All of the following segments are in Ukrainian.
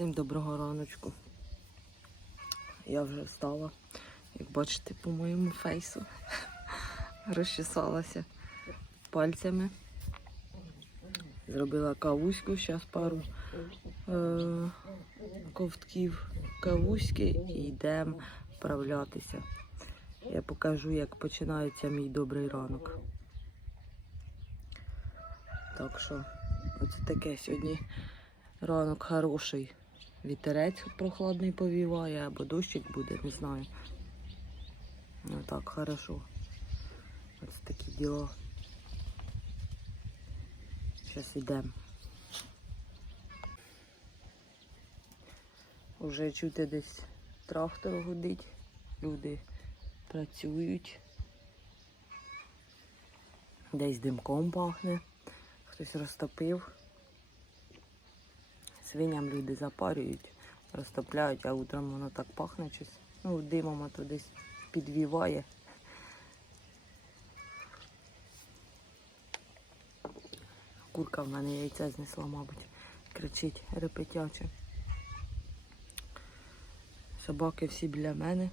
Всім доброго раночку. Я вже встала, як бачите, по моєму фейсу. Розчесалася пальцями. Зробила кавуську, зараз пару е- ковтків кавуськи і йдемо вправлятися. Я покажу, як починається мій добрий ранок. Так що, оце таке сьогодні ранок хороший. Вітерець прохладний повіває, або дощик буде, не знаю. Ну так, хорошо. Ось такі діла. Зараз йдемо. Уже чути десь трактор гудить. Люди працюють. Десь димком пахне. Хтось розтопив. Свиням люди запарюють, розтопляють, а утром воно так пахне щось. Ну, димом а то десь підвіває. Курка в мене яйце знесла, мабуть, кричить репетяче. Собаки всі біля мене.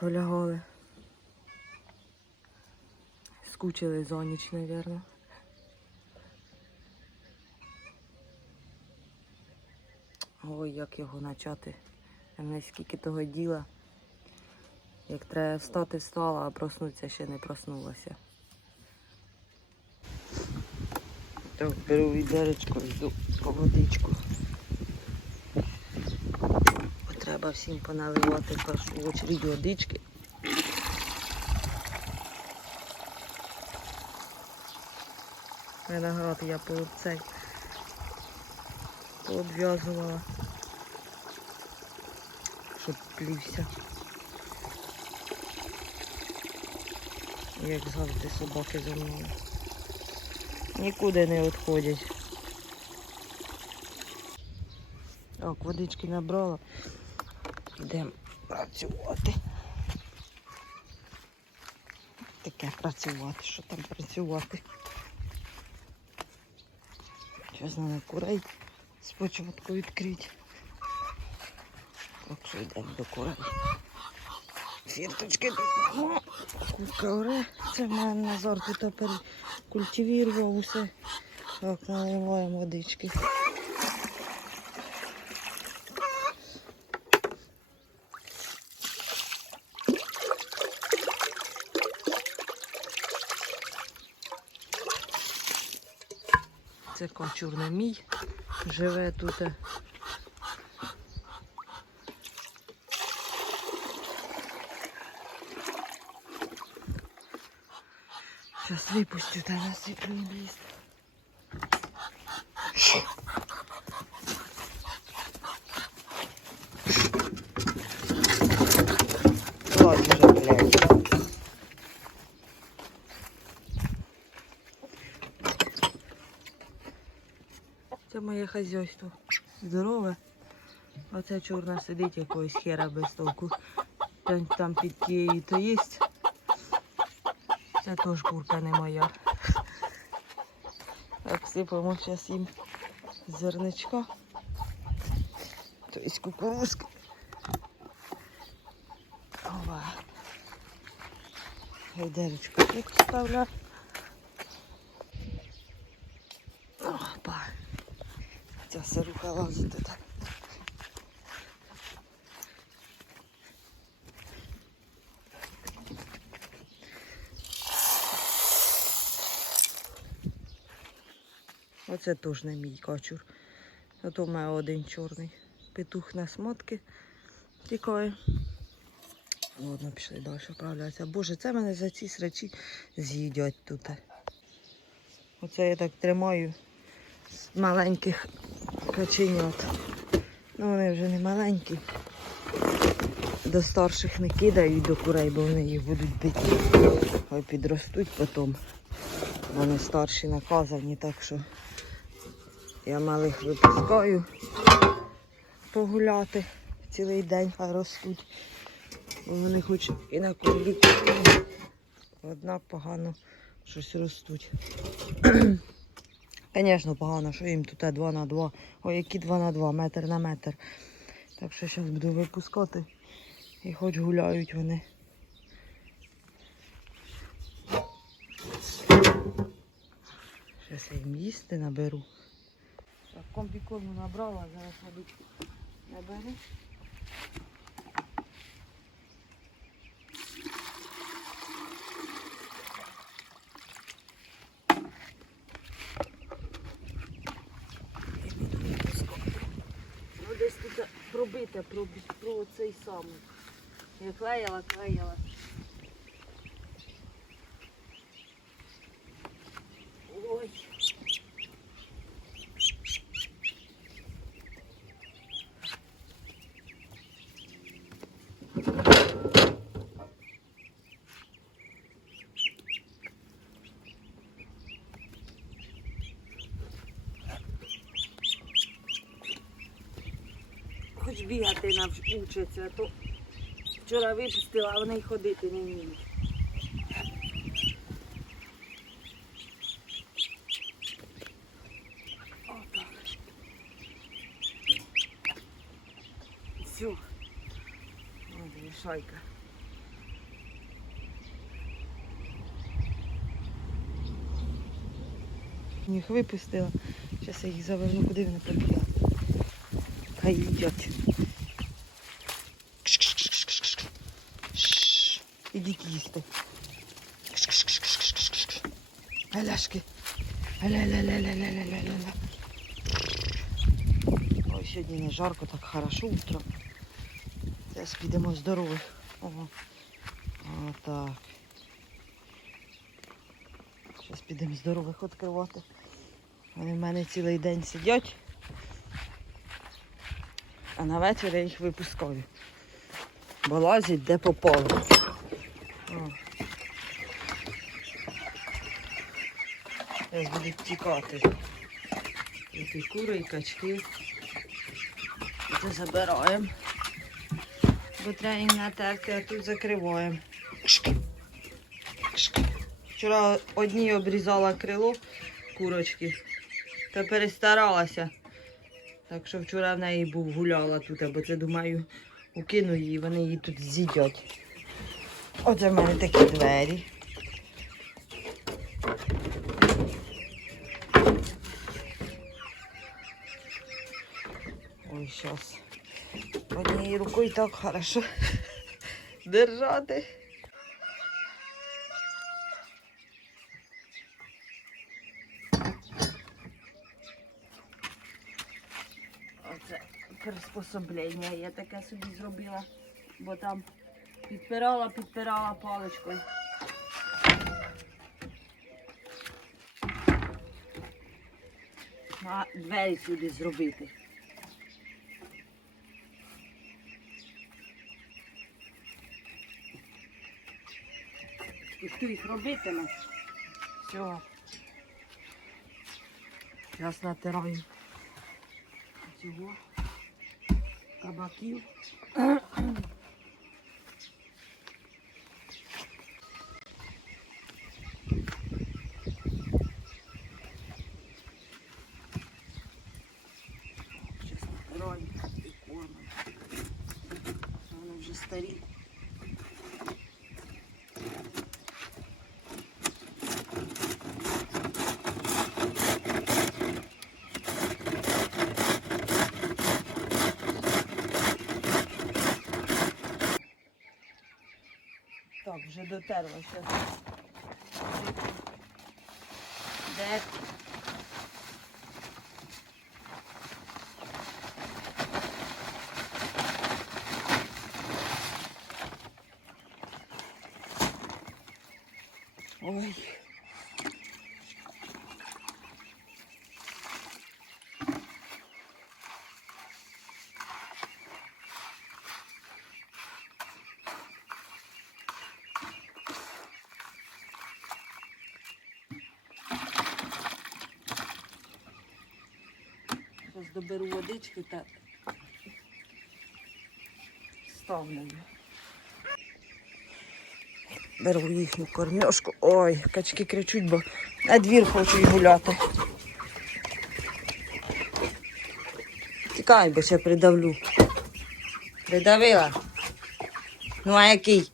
Полягали. Скучили за ніч, мабуть. Ой, як його почати. Я не скільки того діла. Як треба встати, встала, а проснутися ще не проснулася. Так, беру відеречко, йду по водичку. Треба всім поналивати в першу очередь водички. Виноград я по цей пообв'язувала, щоб. Як завжди собаки за мною. Нікуди не відходять. Так, водички набрала. Йдемо працювати. Таке працювати, що там працювати. Треба курей спочатку відкрити. Так що йдемо до курей. Фірточки тут. Курка оре. Це в мене Назар тут тепер культивірував усе. Так, наливаємо водички. Це кончур не мій. Живе тут. Зараз випустю та насиплю їм їсти. Ладно вже, блядь. Це моє хазяйство. Здорове. Оце чорна сидить якоїсь хера без толку. Там, там під тією то є. Це теж курка не моя. Сипемо зараз їм зерничка. Тобто кукурузки. Ова. Гайдерочку тут вставляю. Опа. Ця сируха лазить тут. Оце теж не мій качур. А то в мене один чорний. Петух на смотки тікає. Ладно, пішли далі вправлятися. Боже, це мене за ці срачі з'їдять тут. Оце я так тримаю з маленьких каченят. Ну вони вже не маленькі. До старших не кидають до курей, бо вони їх будуть бити. Хай підростуть потім. Вони старші наказані, так що я малих випускаю погуляти цілий день, хай ростуть. Бо вони хоч і на кормі. Однак погано щось ростуть. Звісно, погано, що їм тут 2 на 2. Ой, які 2 на 2, метр на метр. Так що зараз буду випускати. І хоч гуляють вони. Зараз я їм їсти наберу. Так, комбікорму набрала, зараз мабуть наберу. Ну десь тут пробите про, про цей самий. Я клеїла, клеїла. Бігати навчаться, то вчора випустила, а вони й ходити не вміють. Все. Ось диви, шайка. Їх випустила. Зараз я їх заверну, куди вони побігли. Хай їдять. Ідіть їсти. Аляшки. Аля-ля-ля-ля-ля-ля-ля-ля. Ой, сьогодні не жарко, так хорошо утро. Зараз підемо здорових. Ого. Отак. Зараз підемо здорових відкривати. Вони в мене цілий день сидять. А на вечір я їх випускаю. Бо лазять де попало. Зараз будуть тікати. І ті кури, і качки. І це забираємо. Бо треба їм натерти, а тут закриваємо. Вчора одній обрізала крило курочки. Та перестаралася. Так що вчора в неї був гуляла тут, бо це думаю, укину її, вони її тут з'їдять. Оце в мене такі двері. Ой, зараз. Однією рукою так хорошо держати. Оце приспособлення я таке собі зробила, бо там підпирала, підпирала паличкою. А двері сюди зробити. І хто їх робитиме? Все. Зараз натираю цього кабаків. Зараз натираю і кормом. Вони вже старі. Так, вже дотерлося. Де? Ой. Зараз доберу водички та ставлю. Беру їхню кормежку. Ой, качки кричуть, бо на двір хочуть гуляти. Тікай, бо ще придавлю. Придавила. Ну а який?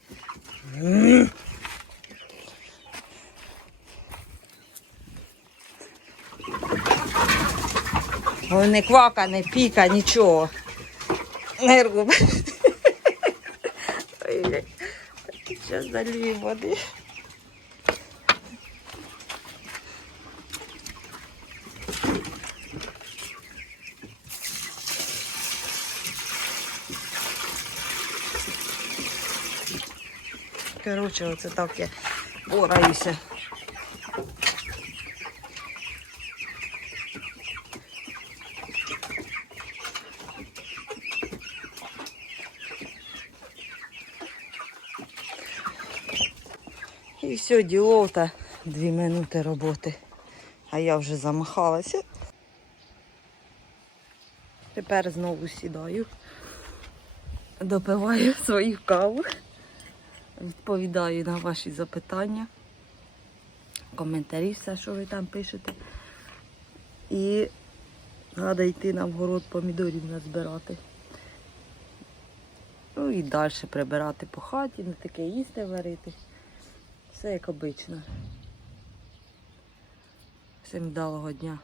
Не квака, не піка, нічого. Не руб. Зараз залью води. Коротше, оце так я пораюся. І все, діло та дві минути роботи. А я вже замахалася. Тепер знову сідаю, допиваю свою каву, відповідаю на ваші запитання, коментарі, все, що ви там пишете. І треба йти на вгород помідорів назбирати. Ну і далі прибирати по хаті, не таке їсти варити. Все як обично. Всім вдалого дня.